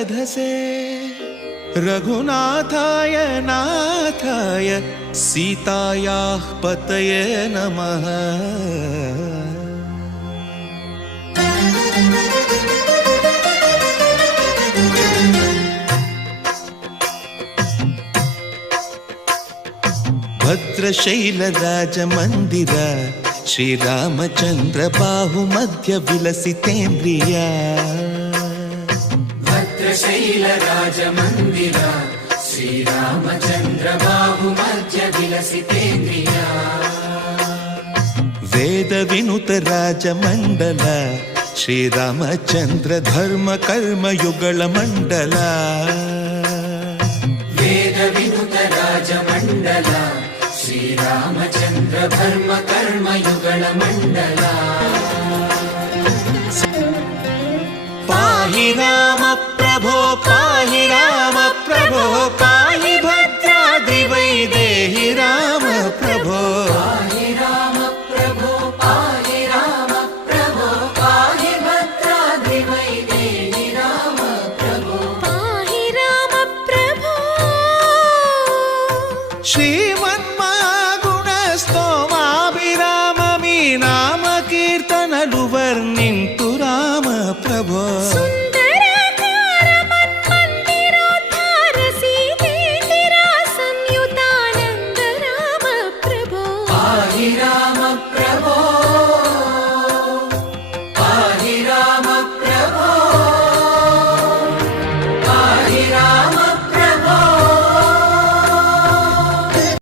मेधसे रघुनाथाय नाथाय सीतायाः पतये नमः। भद्रशैलराजमन्दिर श्रीरामचन्द्र बाहुमध्य विलसितेन्द्रिय। भद्रशैलराजमन्दिर श्रीरामचन्द्र बाहुमध्य विलसितेन्द्रिय। वेदविनुत राजमण्डल श्रीरामचन्द्र धर्म कर्म युगल मण्डल। वेदविनुत राजमण्डल श्रीरामचन्द्र धर्म कर्म युगल मण्डल। पाहि राम प्रभो पाहि राम प्रभो पाहि भद्राद्रिवैदेहि राम प्रभो। पाहि राम प्रभो पाहि राम प्रभो पाहि भद्राद्रिवैदेहि राम प्रभो। पाहि राम प्रभो श्रीमन्मागुणस्तोमाभिराममी नाम कीर्तनलु वर्णिन्तु राम प्रभो। सुन्दराकार मन्मन्दिरोद्धार सीतेन्दिरा संयुतानन्द राम प्रभो। पाहि राम प्रभो